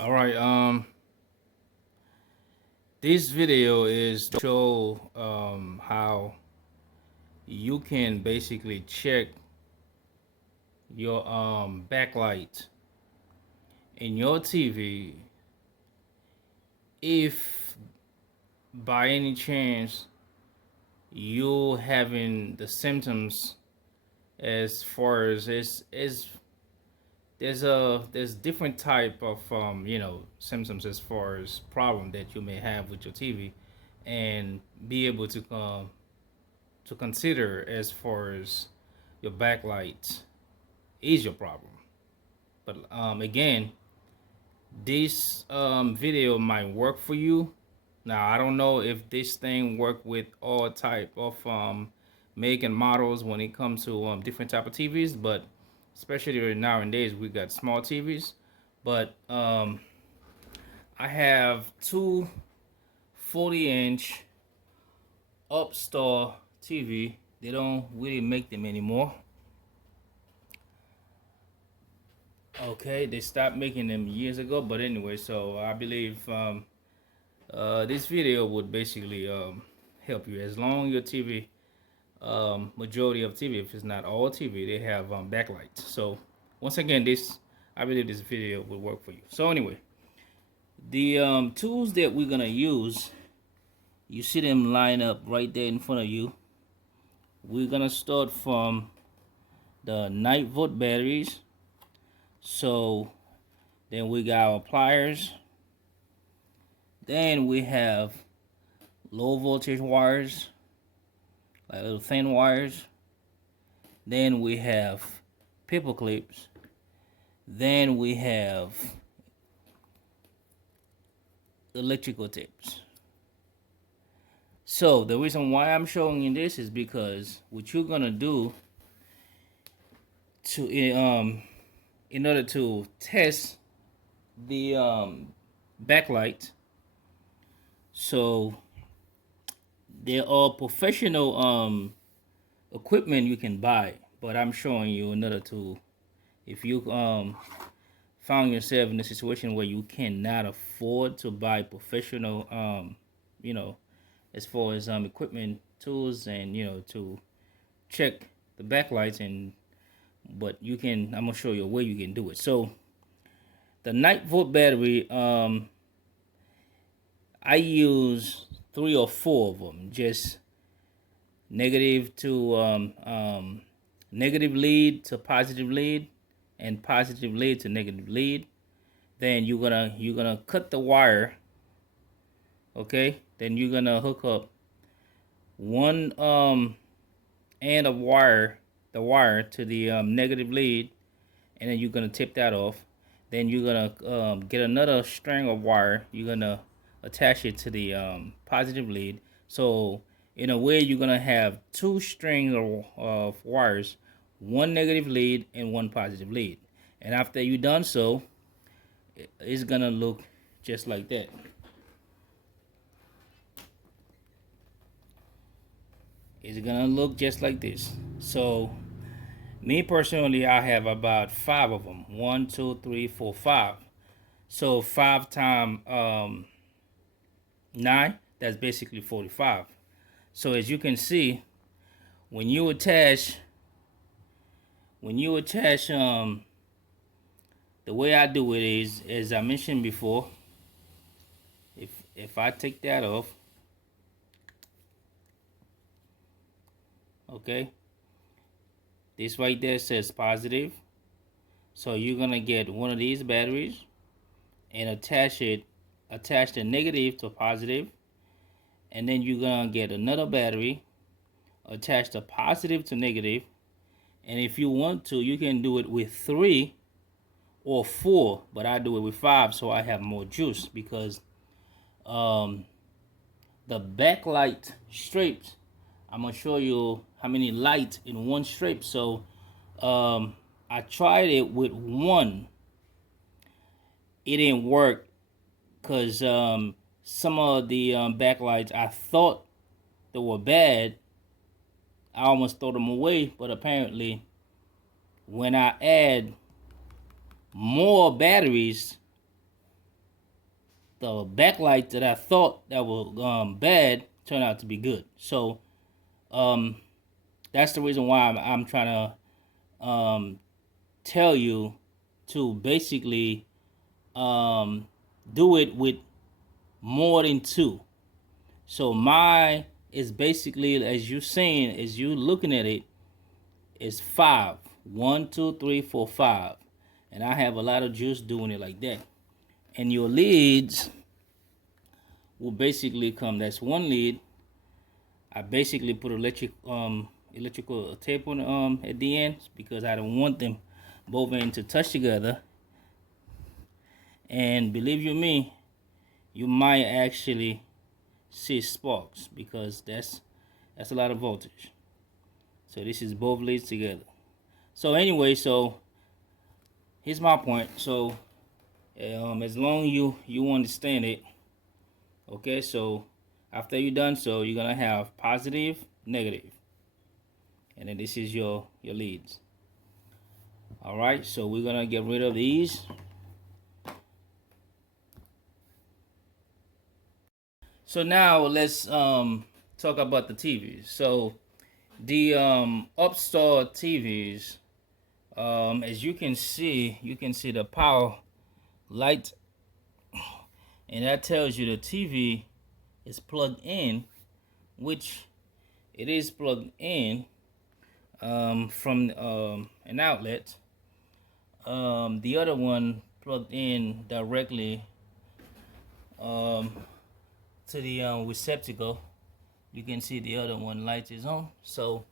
All right. This video is to show how you can basically check your backlight in your TV if by any chance you having the symptoms as far as there's different type of symptoms as far as problem that you may have with your TV, and be able to consider as far as your backlight is your problem. But again, this video might work for you. Now I don't know if this thing work with all type of make and models when it comes to different type of TVs, but especially nowadays we got small TVs. But I have two 40-inch upstore TV. They don't really make them anymore. Okay, they stopped making them years ago. But anyway, so I believe this video would basically help you as long as your TV, majority of TV, if it's not all TV, they have backlights. So once again, I believe this video will work for you. So anyway, the tools that we're gonna use, you see them line up right there in front of you. We're gonna start from the 9-volt batteries. So then we got our pliers. Then we have low voltage wires, like little thin wires. Then we have paper clips. Then we have electrical tips. So the reason why I'm showing you this is because what you're gonna do to in order to test the backlight. So there are professional equipment you can buy, but I'm showing you another tool. If you found yourself in a situation where you cannot afford to buy professional as far as equipment, tools, and to check the backlights, but you can, I'm gonna show you a way you can do it. So the 9-volt battery, I use 3 or 4 of them, just negative to negative lead to positive lead, and positive lead to negative lead. Then you're gonna cut the wire. Okay, then you're gonna hook up one end of the wire to the negative lead, and then you're gonna tip that off. Then you're gonna get another string of wire. You're gonna attach it to the positive lead. So in a way, you're gonna have 2 strings of wires, one negative lead and one positive lead. And after you're done so, it's gonna look just like that. It's gonna look just like this. So me personally, I have about 5 of them. 1, 2, 3, 4, 5. So 5 times 9, that's basically 45. So as you can see, when you attach the way I do it is, as I mentioned before, if I take that off, okay, this right there says positive. So you're gonna get one of these batteries and attach the negative to positive, and then you're gonna get another battery, attach the positive to negative, and if you want to, you can do it with 3 or 4, but I do it with 5 so I have more juice, because the backlight strips, I'm gonna show you how many lights in one strip. So I tried it with 1. It didn't work because some of the backlights I thought they were bad. I almost threw them away, but apparently when I add more batteries, the backlight that I thought that were bad turned out to be good. So that's the reason why I'm trying to tell you to basically do it with more than two. So my is basically, as you saying, as you looking at it, is 5. 1, 2, 3, 4, 5. And I have a lot of juice doing it like that. And your leads will basically come. That's one lead. I basically put electrical tape on at the end because I don't want them both ends to touch together. And believe you me, you might actually see sparks because that's a lot of voltage. So this is both leads together. So anyway, so here's my point. So as long you understand it, okay. So after you're done, so you're gonna have positive, negative, and then this is your leads. All right. So we're gonna get rid of these. So now let's talk about the TVs. So the upstart TVs, as you can see the power light, and that tells you the TV is plugged in, which it is plugged in from an outlet. The other one plugged in directly to the receptacle. You can see the other one light is on. So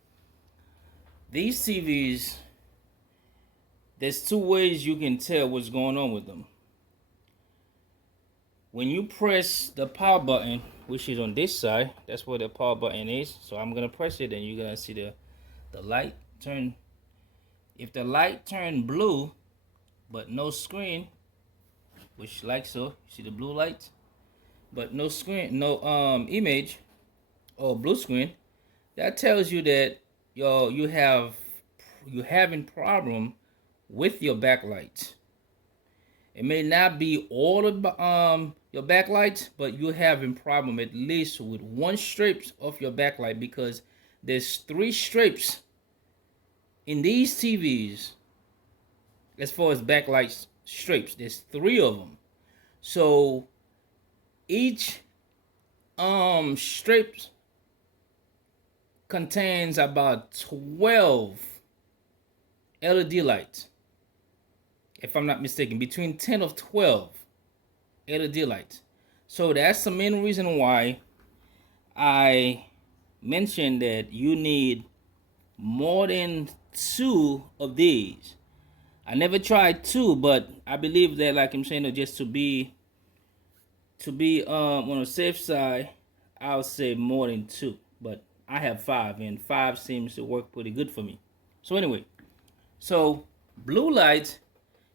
these TVs, there's two ways you can tell what's going on with them. When you press the power button, which is on this side, that's where the power button is. So I'm gonna press it and you're gonna see the light turn. If the light turn blue but no screen, which like so, see the blue light, but no screen, no image or blue screen, that tells you that you're having problem with your backlight. It may not be all of your backlights, but you're having problem at least with one strips of your backlight because there's 3 strips in these TVs. As far as backlight strips, there's 3 of them. So each strip contains about 12 LED lights. If I'm not mistaken, between 10 of 12 LED lights. So that's the main reason why I mentioned that you need more than 2 of these. I never tried 2, but I believe that, like I'm saying, just to be on the safe side, I'll say more than 2. But I have 5, and 5 seems to work pretty good for me. So anyway, so blue light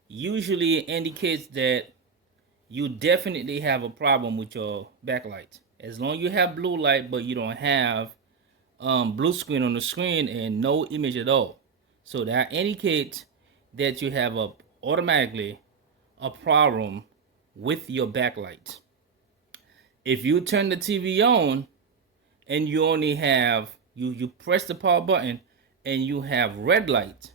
usually indicates that you definitely have a problem with your backlight. As long as you have blue light, but you don't have blue screen on the screen and no image at all. So that indicates that you have automatically a problem with your backlight. If you turn the TV on and you only have, you press the power button and you have red light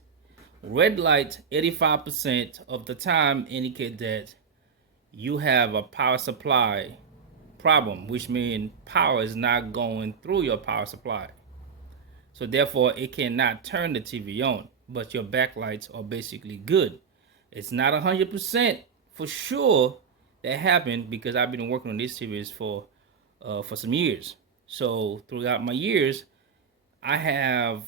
85% of the time indicate that you have a power supply problem, which means power is not going through your power supply. So therefore it cannot turn the TV on, but your backlights are basically good. It's not 100% for sure that happened because I've been working on these TVs for some years. So throughout my years, I have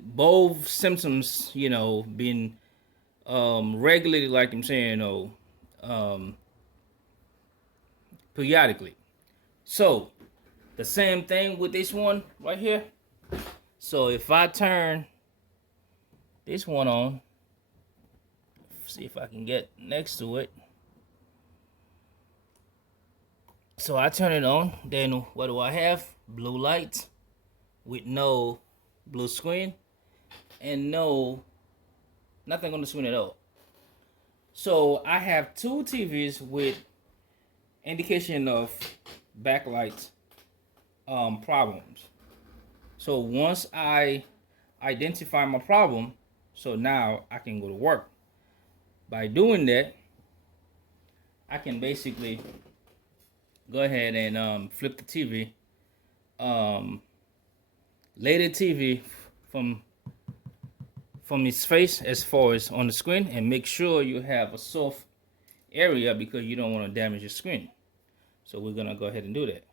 both symptoms, been regulated, like I'm saying, periodically. So the same thing with this one right here. So if I turn this one on, see if I can get next to it. So I turn it on, then what do I have? Blue light with no blue screen and nothing on the screen at all. So I have 2 TVs with indication of backlight problems. So once I identify my problem, so now I can go to work. By doing that, I can basically go ahead and flip the TV, lay the TV from its face as far as on the screen, and make sure you have a soft area because you don't want to damage your screen. So we're gonna go ahead and do that.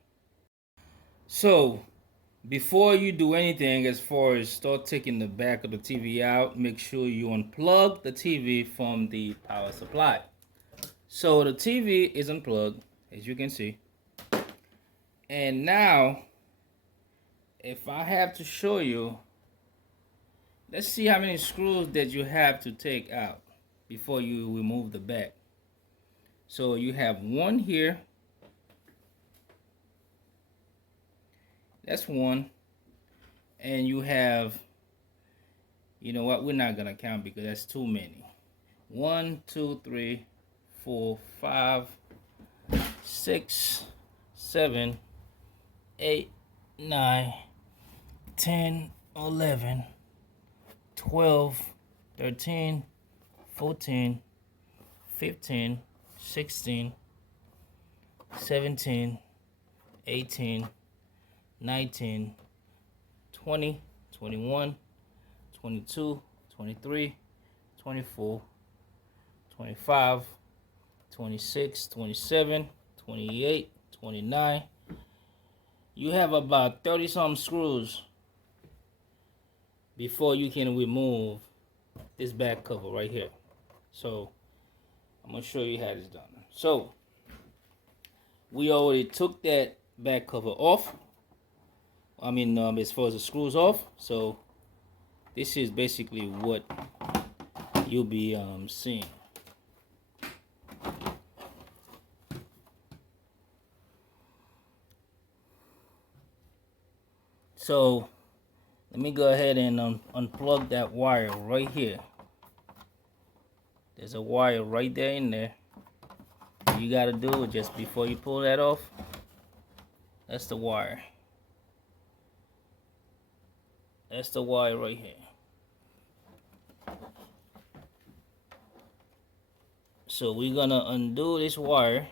So before you do anything as far as start taking the back of the TV out, make sure you unplug the TV from the power supply. So the TV is unplugged, as you can see. And now, if I have to show you, let's see how many screws that you have to take out before you remove the back. So you have one here. That's one. And you have, you know what, we're not gonna count because that's too many. 1, 2, 3, 4, 5, 6, 7, 8, 9, 10, 11, 12, 13, 14, 15, 16, 17, 18, 19, 20, 21, 22, 23, 24, 25, 26, 27, 28, 29. You have about 30 some screws before you can remove this back cover right here. So I'm gonna show you how it's done. So we already took that back cover off. I mean, as far as the screws off. So this is basically what you'll be seeing. So let me go ahead and unplug that wire right here. There's a wire right there in there. All you gotta do just before you pull that off, that's the wire. That's the wire right here. So we're gonna undo this wire.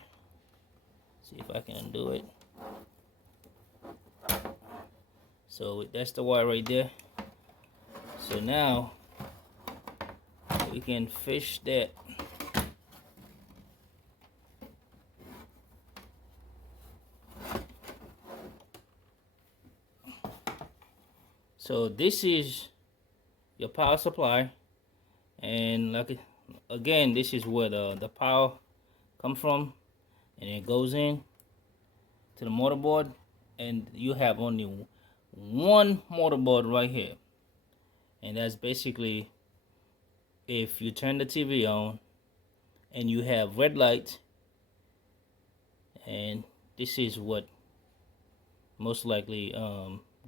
See if I can undo it. So that's the wire right there. So now we can fish that. So this is your power supply, and like again, this is where the power comes from, and it goes in to the motherboard, and you have only one motherboard right here, and that's basically if you turn the TV on and you have red light, and this is what most likely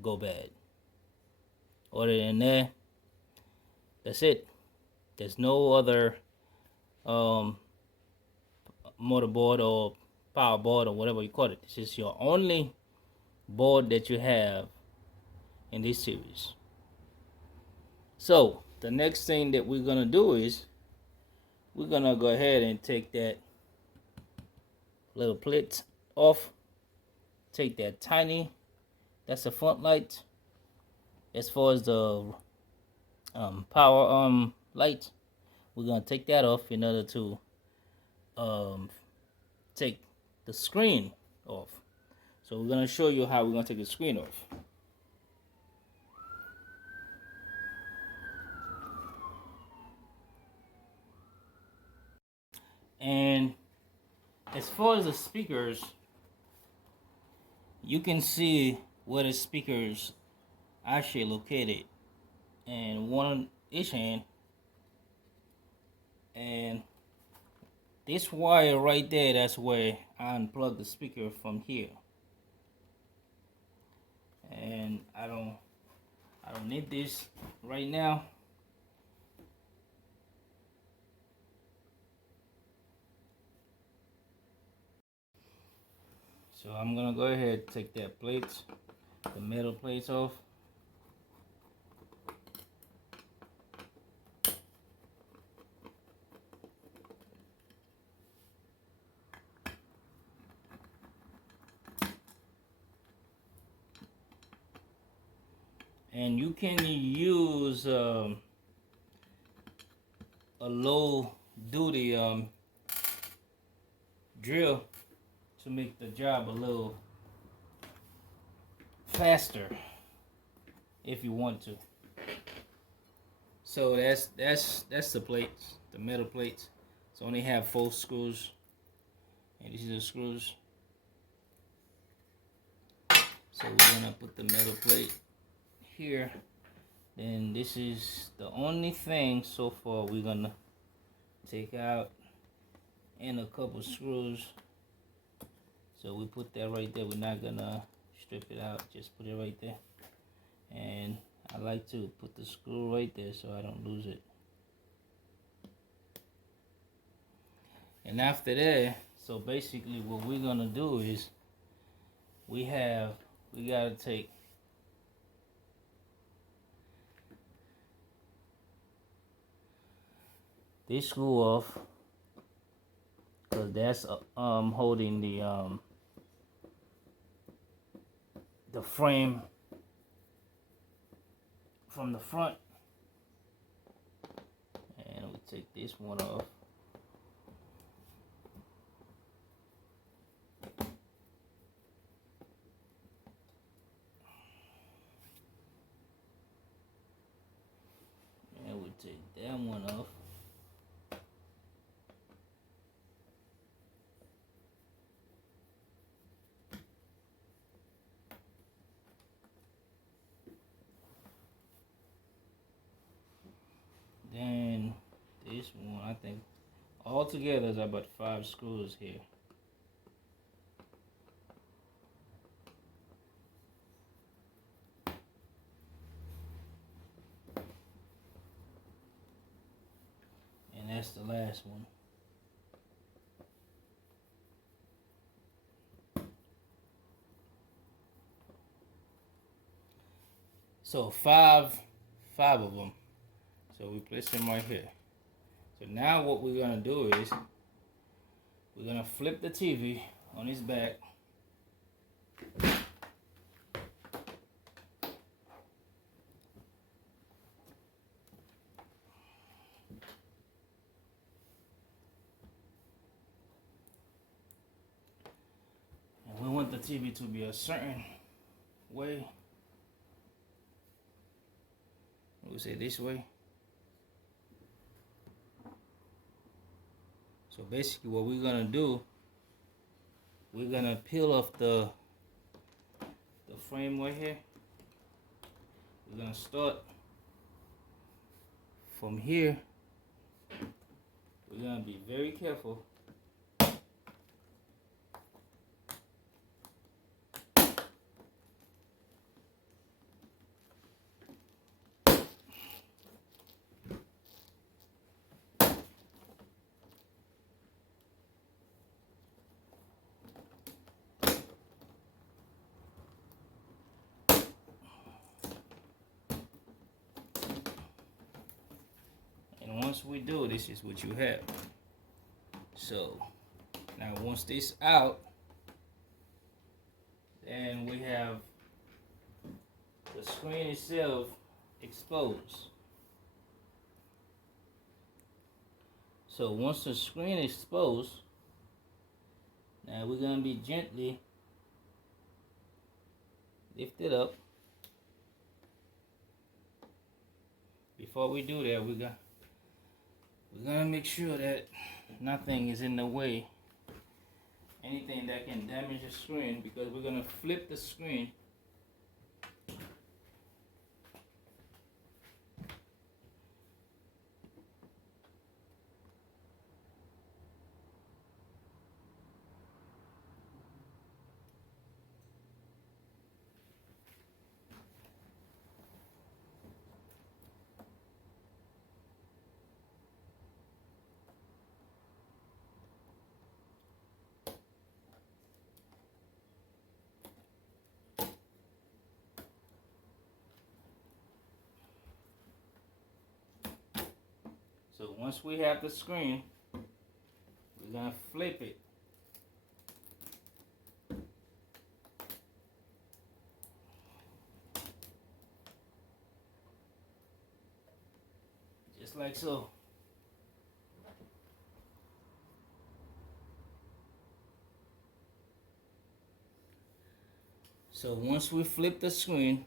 go bad. Other than that, that's it. There's no other motherboard or power board or whatever you call it. This is your only board that you have in this series. So the next thing that we're gonna do is we're gonna go ahead and take that little plate off. Take that tiny, that's the front light. As far as the power light, we're gonna take that off in order to take the screen off. So we're gonna show you how we're gonna take the screen off. And as far as the speakers, you can see where the speakers actually located, and one on each hand, and this wire right there, that's where I unplug the speaker from here. And I don't need this right now. So I'm gonna go ahead and take that plates, the metal plates off. And you can use a low duty drill to make the job a little faster if you want to. So that's the plates, the metal plates. So only have 4 screws, and these are the screws. So we're gonna put the metal plate here. Then this is the only thing so far we're gonna take out, and a couple screws. So we put that right there. We're not gonna strip it out, just put it right there. And I like to put the screw right there so I don't lose it. And after that, so basically what we're gonna do is we gotta take this screw off, because that's holding the frame from the front. And we take this one off. And we take that one off. Then this one, I think altogether is about 5 screws here. And that's the last one. So five of them. So we place them right here. So now what we're gonna do is we're gonna flip the TV on its back. And we want the TV to be a certain way. We'll say this way. So basically what we're gonna do, we're gonna peel off the frame right here. We're gonna start from here. We're gonna be very careful. And once we do, this is what you have. So now once this out, then we have the screen itself exposed. So once the screen is exposed, now we're gonna be gently lift it up. Before we do that, we're gonna make sure that nothing is in the way, anything that can damage the screen, because we're gonna flip the screen. So once we have the screen, we're gonna flip it. Just like so. So once we flip the screen,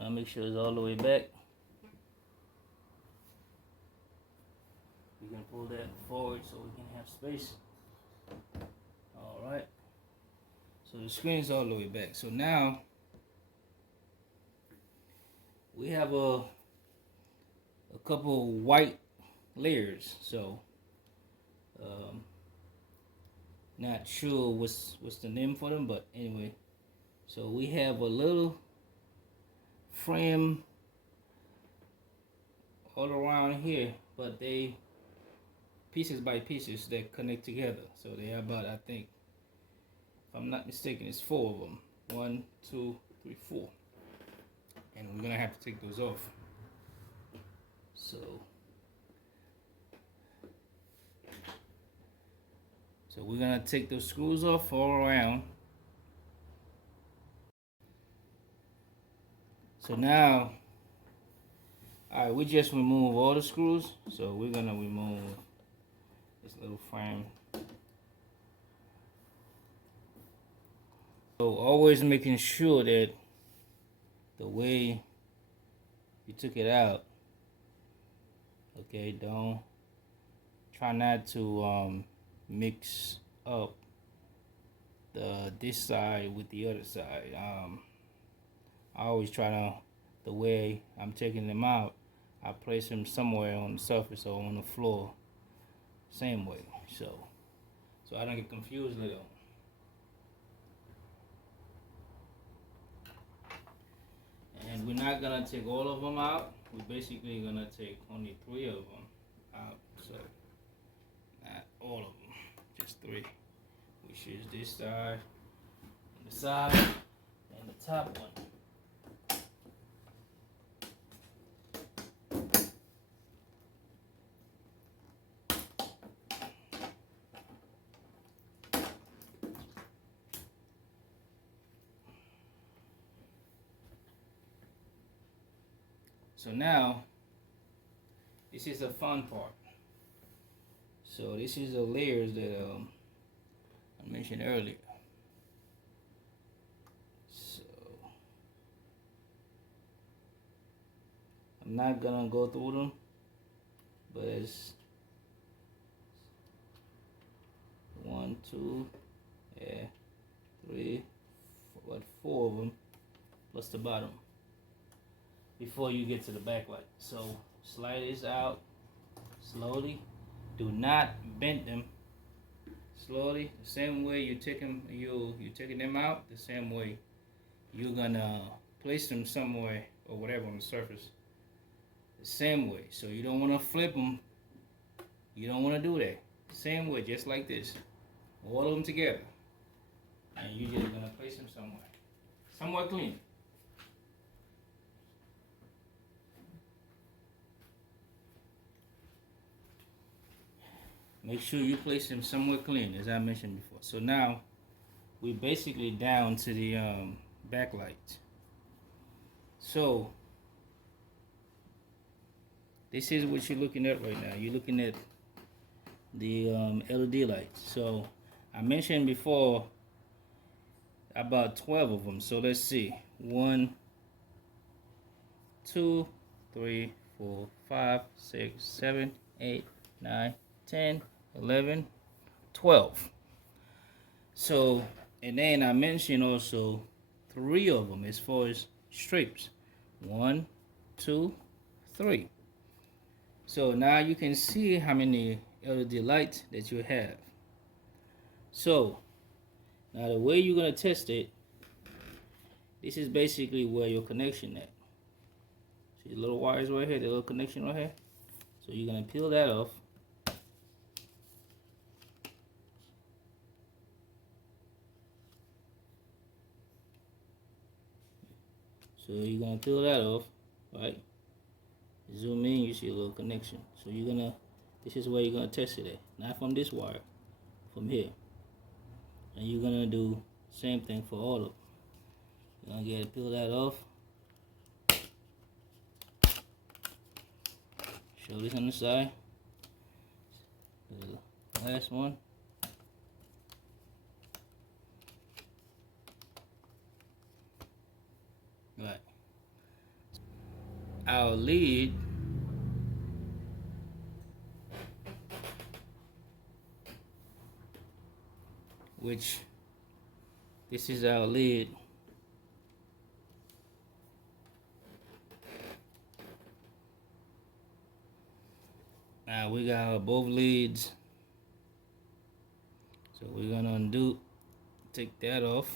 I'll make sure it's all the way back. We can pull that forward so we can have space. Alright. So the screen's all the way back. So now we have a couple white layers. So not sure what's the name for them, but anyway. So we have a little frame all around here, but they pieces by pieces that connect together. So they are about, I think, if I'm not mistaken, it's 4 of them. 1, 2, 3, 4. And we're gonna have to take those off. So we're gonna take those screws off all around. So now, alright, we just remove all the screws. So we're gonna remove this little frame. So always making sure that the way you took it out, okay, don't try not to mix up this side with the other side. I always try to, the way I'm taking them out, I place them somewhere on the surface or on the floor, same way, so I don't get confused later. And we're not gonna take all of them out. We're basically gonna take only 3 of them out. So not all of them, just 3. Which is this side, and the side, and the top one. So now, this is the fun part. So this is the layers that I mentioned earlier. So I'm not gonna go through them, but it's 1, 2, 3, 4 of them, plus the bottom, before you get to the backlight. So slide this out slowly. Do not bend them. Slowly, the same way you take them, you're taking them out. The same way you're gonna place them somewhere or whatever on the surface. The same way. So you don't want to flip them. You don't want to do that. Same way, just like this. All of them together, and you're just gonna place them somewhere clean. Make sure you place them somewhere clean, as I mentioned before. So now we're basically down to the backlight. So this is what you're looking at right now. You're looking at the LED lights. So I mentioned before about 12 of them. So let's see. 1, 2, 3, 4, 5, 6, 7, 8, 9, 10, 11, 12. So, and then I mentioned also 3 of them as far as strips. 1, 2, 3. So now you can see how many LED lights that you have. So now the way you're gonna test it, this is basically where your connection at. See the little wires right here, the little connection right here. So you're gonna peel that off. So you're gonna peel that off, right? Zoom in, you see a little connection. So you're gonna, this is where you're gonna test it at. Not from this wire, from here. And you're gonna do same thing for all of them. You're gonna get it, peel that off. Show this on the side. The last one. Right. Our lead which this is our lead. Now we got both leads. So we're gonna take that off.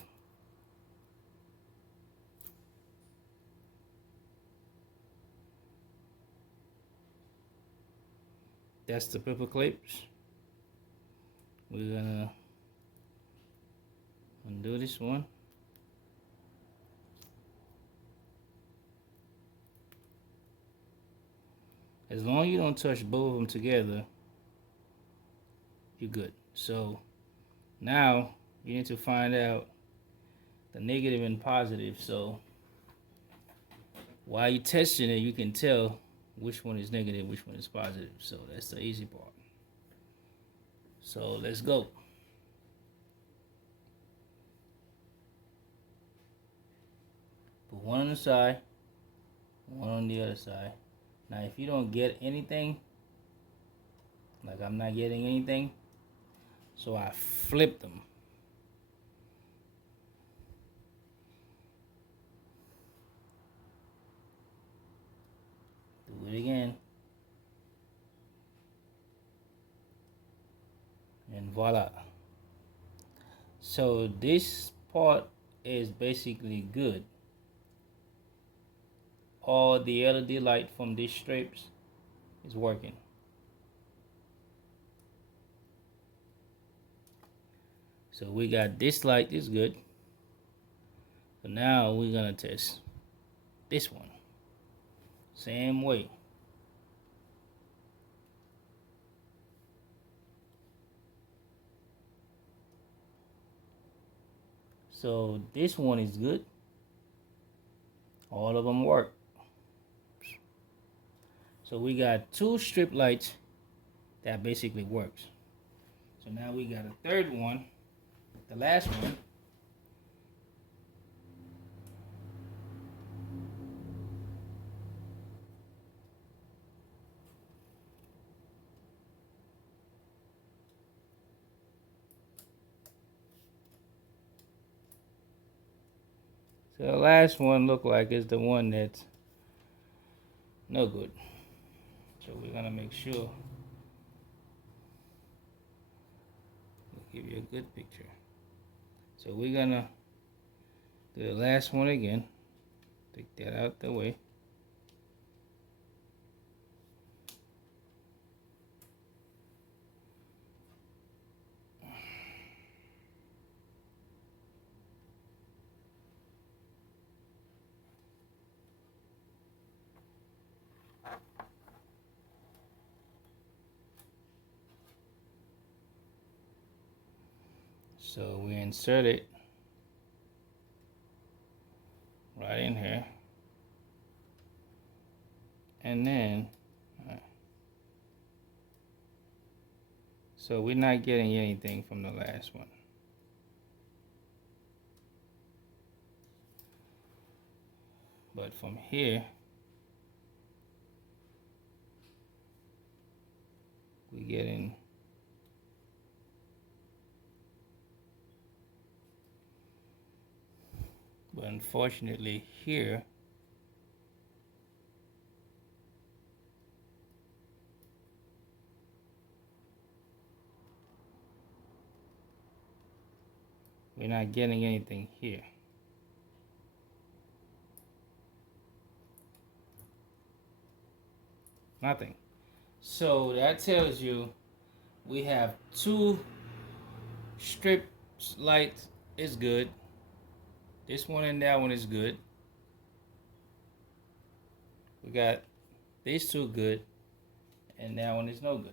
That's the paper clips. We're gonna undo this one. As long as you don't touch both of them together, you're good. So now you need to find out the negative and positive. So while you're testing it, you can tell which one is negative, which one is positive. So that's the easy part. So let's go. Put one on the side, one on the other side. Now if you don't get anything, like I'm not getting anything, so I flip them. Do it again. And voila. So this part is basically good. All the LED light from these strips is working. So we got this light is good. So now we're gonna test this one. Same way. So this one is good. All of them work. So we got 2 strip lights that basically works. So now we got a third one, the last one. So the last one look like is the one that's no good. So we're gonna make sure we give you a good picture. So we're gonna do the last one again. Take that out the way. So we insert it right in here. And then, so we're not getting anything from the last one. But from here, we're getting but unfortunately here we're not getting anything here. Nothing. So that tells you we have 2 strip lights is good. This one and that one is good. We got these two good, and that one is no good.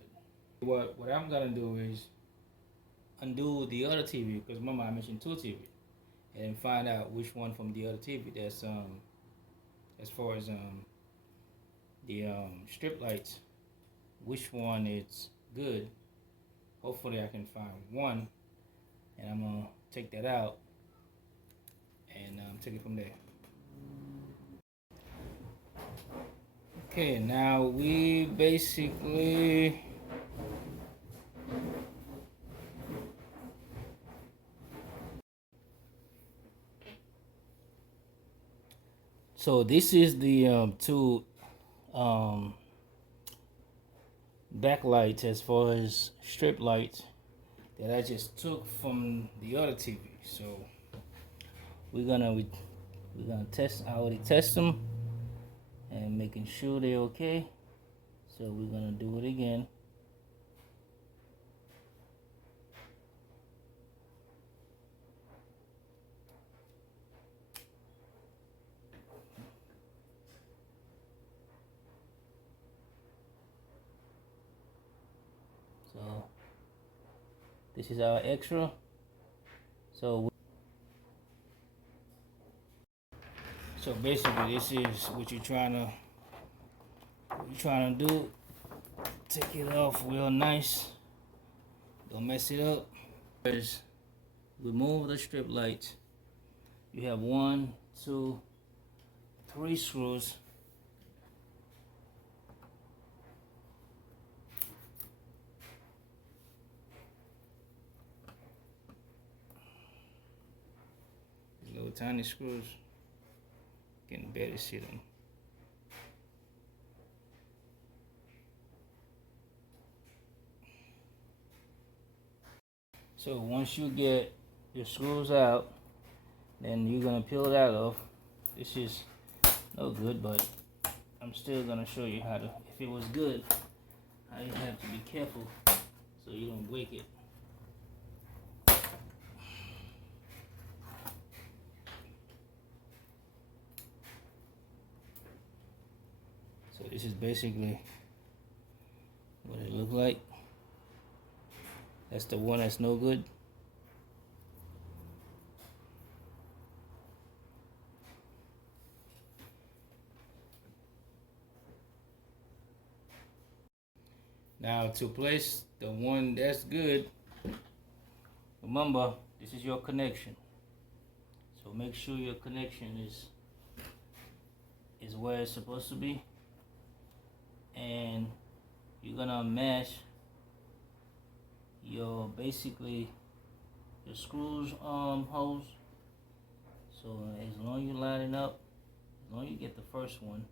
What I'm gonna do is undo the other TV, because remember I mentioned two TV, and find out which one from the other TV that's as far as the strip lights, which one is good. Hopefully I can find one, and I'm gonna take that out and take it from there. Okay, now we basically so this is the two backlights as far as strip lights that I just took from the other TV. So we're gonna test. I already test them and making sure they're okay. So we're gonna do it again. So this is our extra. So basically this is what you're trying to do. Take it off real nice. Don't mess it up. Remove the strip lights. You have 1, 2, 3 screws. Little tiny screws. Can barely see them. So once you get your screws out, then you're gonna peel that off. This is no good, but I'm still gonna show you how to. If it was good, how you have to be careful so you don't break it. So this is basically what it looks like. That's the one that's no good. Now to place the one that's good, remember this is your connection. So make sure your connection is where it's supposed to be. And you're gonna match your basically your screws holes. So as long as you line it up, as long as you get the first one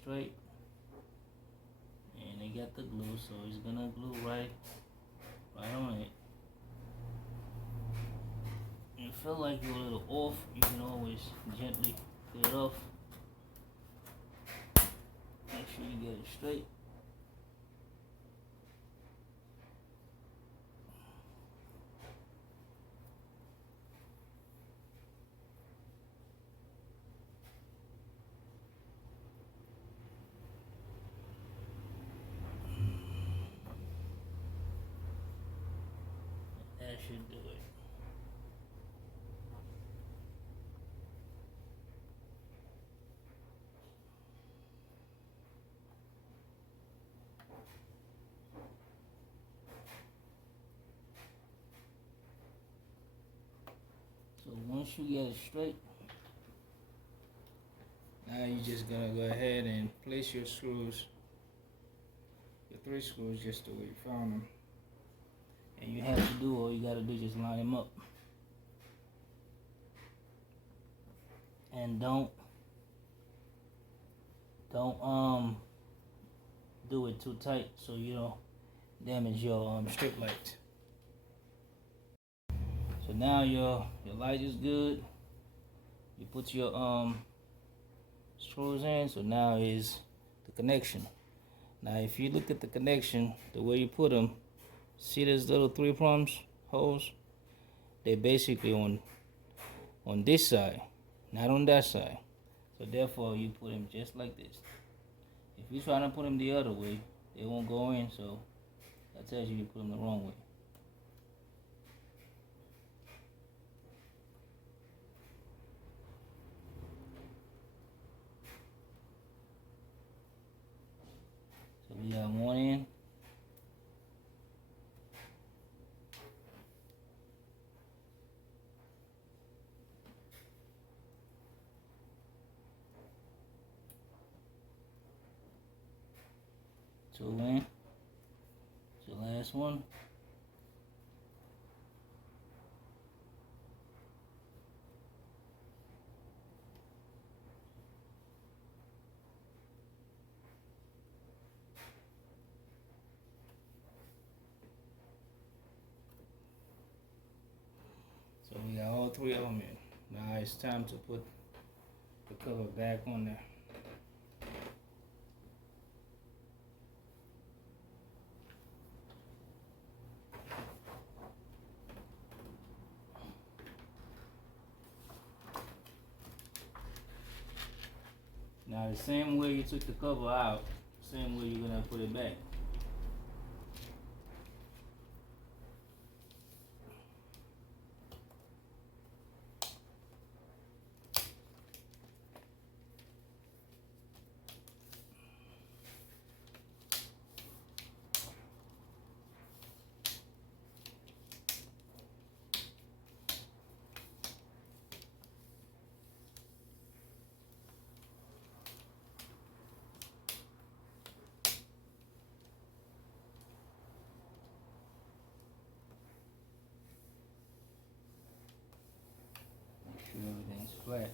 straight, and they got the glue, so it's gonna glue right on it. And you feel like you're a little off, you can always gently clear it off. Make sure you get it straight. That should do it. So once you get it straight, now you're just gonna go ahead and place your screws, your 3 screws, just the way you found them. And you have to do, all you gotta do is just line them up. And don't do it too tight so you don't damage your strip light. So now your light is good. You put your screws in, so now is the connection. Now if you look at the connection, the way you put them, see those little 3 prongs holes? They're basically on this side, not on that side. So therefore, you put them just like this. If you're trying to put them the other way, they won't go in. So that tells you put them the wrong way. So we got one in. Two in. The last one. So we got all three of them in. Now it's time to put the cover back on there. Now the same way you took the cover out, same way you're gonna put it back. Make sure everything's flat.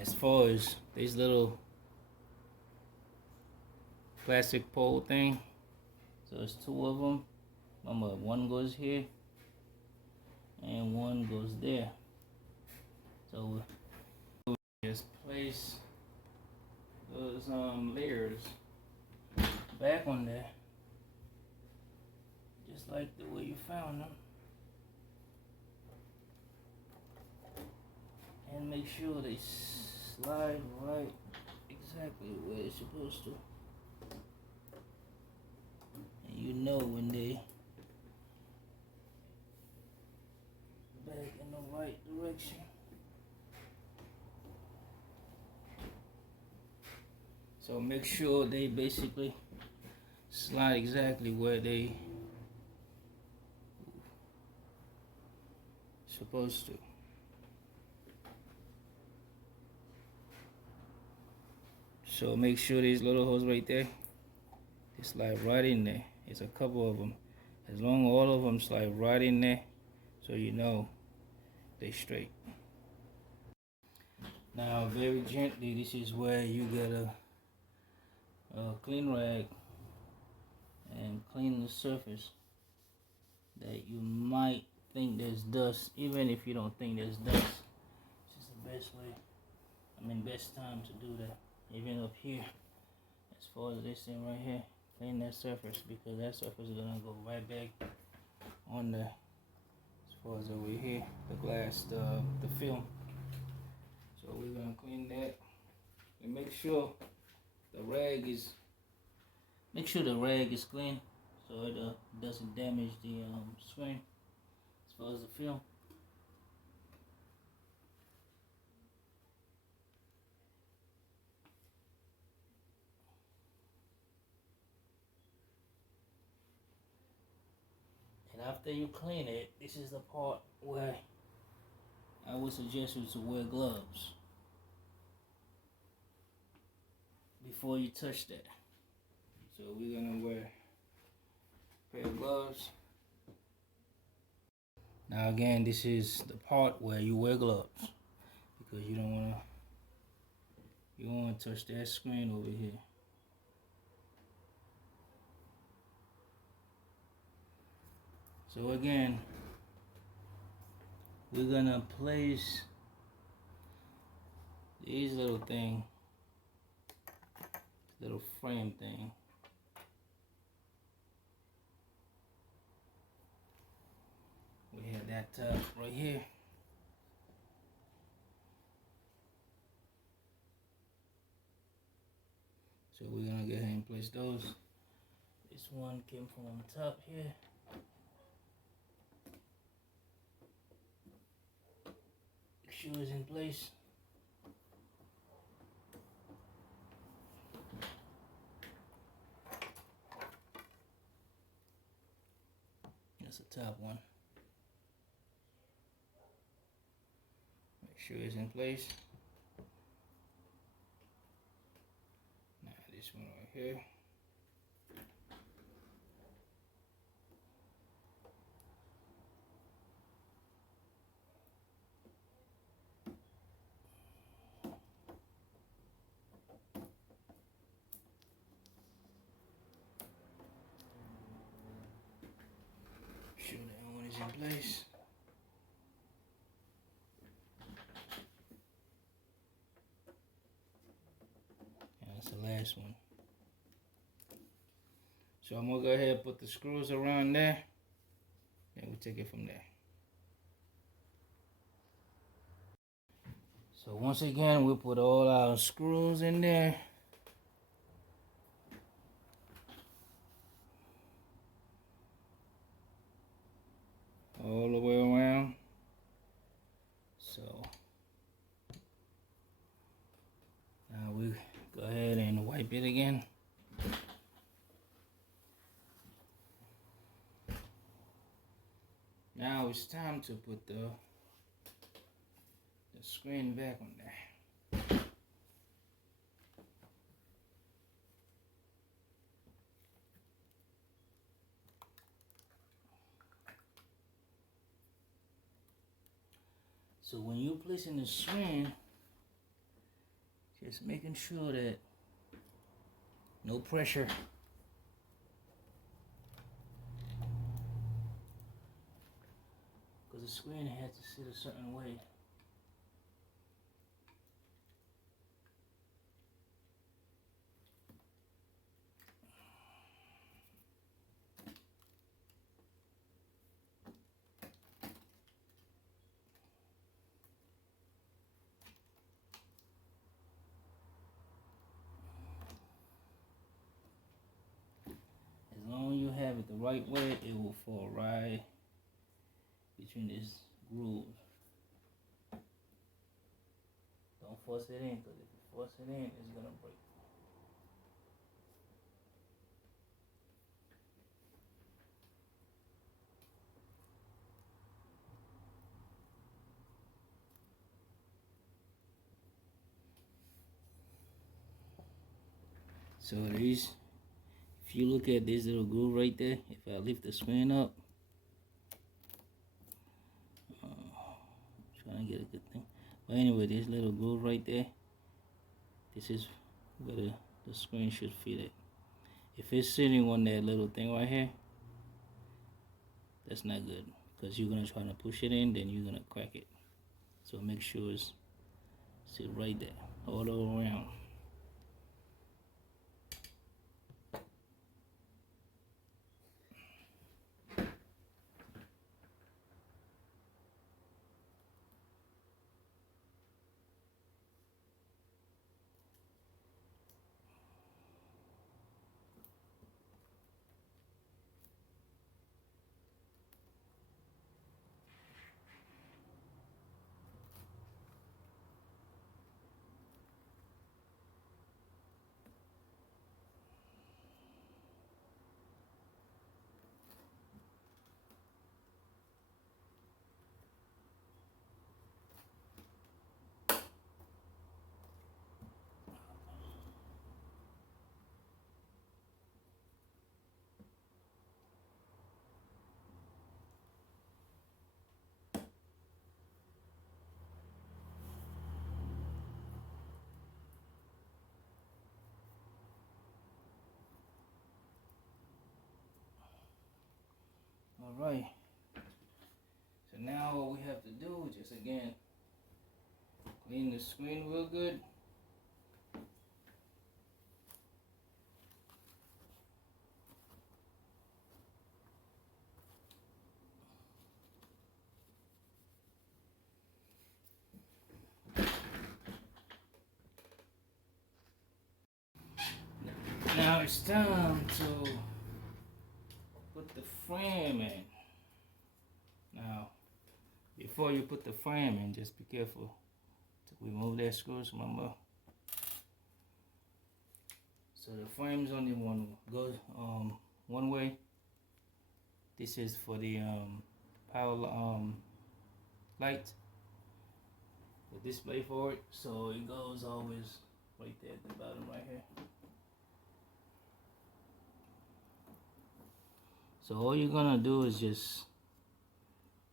As far as these little plastic pole thing, so there's two of them. Remember, one goes here and one goes there. So we just place those layers back on there, just like the way you found them. And make sure they slide right exactly where they're supposed to. And you know when they back in the right direction. So make sure they basically slide exactly where they supposed to. So make sure these little holes right there, they slide right in there. It's a couple of them. As long as all of them slide right in there, so you know they straight. Now very gently, this is where you gotta clean rag and clean the surface that you might think there's dust. Even if you don't think there's dust, this is the best way, best time to do that. Even up here, as far as this thing right here, clean that surface, because that surface is gonna go right back on the, as far as over here, the glass, the film. So we're gonna clean that and make sure the rag is clean, so it doesn't damage the screen as far as the film. And after you clean it, this is the part where I would suggest you to wear gloves before you touch that. So we're gonna wear a pair of gloves. Now again, this is the part where you wear gloves, because you don't wanna touch that screen over here. So again, we're gonna place these little frame thing. We have that right here. So we're gonna go ahead and place those. This one came from on top here. Make sure it's in place. That's the top one. Make sure it's in place. Now this one right here. Sure that one is in place. And that's the last one. So I'm gonna go ahead and put the screws around there, and we'll take it from there. So once again, we'll put all our screws in there. All the way around. So now we go ahead and wipe it again. Now it's time to put the screen back on there. So when you're placing the screen, just making sure that no pressure. Because the screen has to sit a certain way. As long as you have it the right way, it will fall right between these grooves. Don't force it in, because if you force it in, it's gonna break. So these, if you look at this little groove right there, if I lift the screen up, trying to get a good thing. But anyway, this little groove right there, this is where the screen should fit it. If it's sitting on that little thing right here, that's not good, because you're gonna try to push it in, then you're gonna crack it. So make sure it's sit right there, all the way around. All right. now what we have to do is just again clean the screen real good. Now it's time to put the frame in. Now, before you put the frame in, just be careful to remove that screws, remember. So the frame's only goes one way. This is for the power light, the display for it. So it goes always right there at the bottom right here. So all you're gonna do is just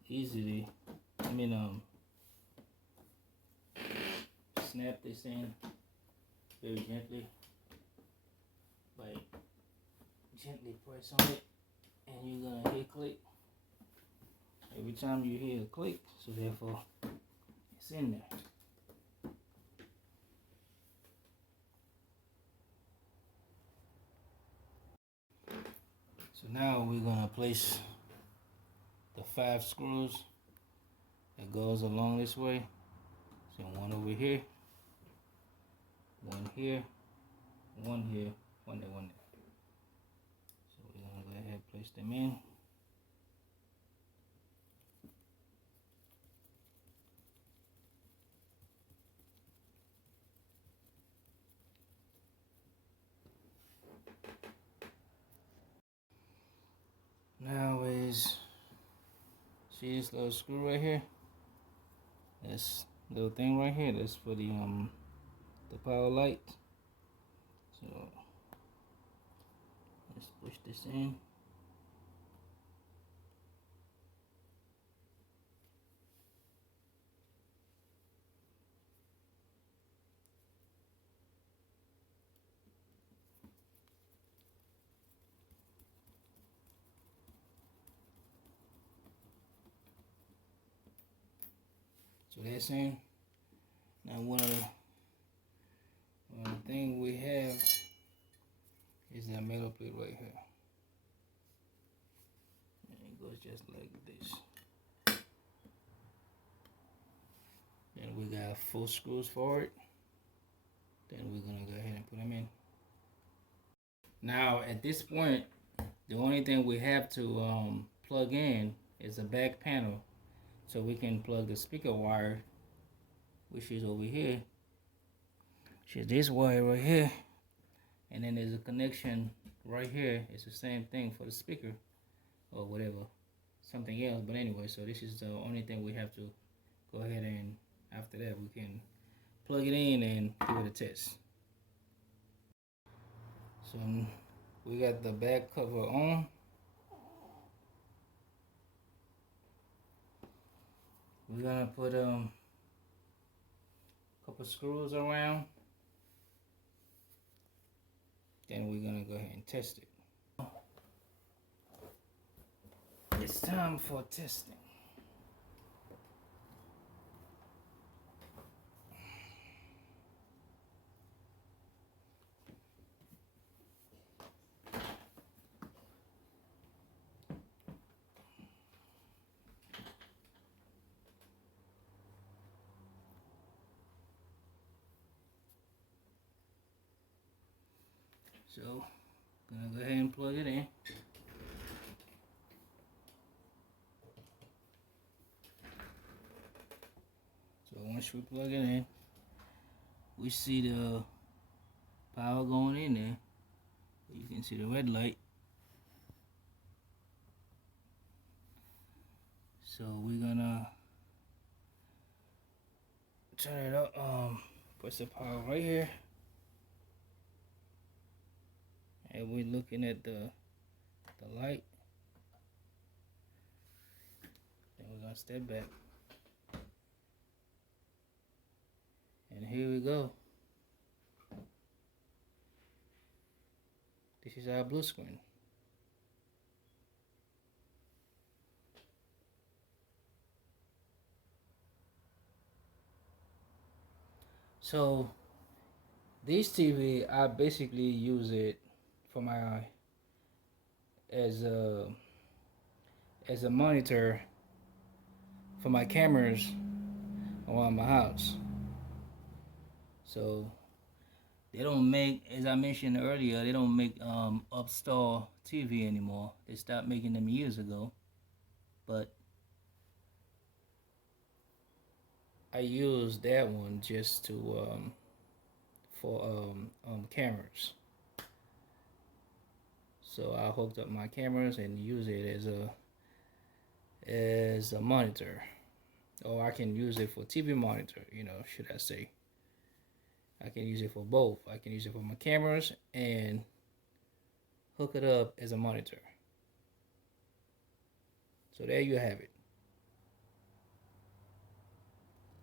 easily, snap this in very gently. Like gently press on it, and you're gonna hear click. Every time you hear a click, so therefore it's in there. So now we're gonna place the 5 screws that goes along this way. So one over here, one here, one here, one there, one there. So we're gonna go ahead and place them in. Now see this little screw right here? This little thing right here, that's for the power light. So let's push this in. So that's in. Now one of the thing we have is that metal plate right here. And it goes just like this. Then we got 4 screws for it. Then we're gonna go ahead and put them in. Now at this point, the only thing we have to plug in is a back panel. So we can plug the speaker wire, which is over here. Which is this wire right here. And then there's a connection right here. It's the same thing for the speaker or whatever, something else. But anyway, so this is the only thing we have to go ahead and after that we can plug it in and give it a test. So we got the back cover on. We're gonna put a couple screws around. Then we're gonna go ahead and test it. It's time for testing. So, gonna go ahead and plug it in. So once we plug it in, we see the power going in there. You can see the red light. So we're gonna turn it up, push the power right here. And we're looking at the light. Then we're gonna step back. And here we go. This is our blue screen. So this TV, I basically use it for my as a as a monitor for my cameras around my house. So they don't make, as I mentioned earlier, they don't make upstore TV anymore. They stopped making them years ago. But I use that one just to for cameras. So I hooked up my cameras and use it as a monitor, or I can use it for TV monitor. Should I say? I can use it for both. I can use it for my cameras and hook it up as a monitor. So there you have it.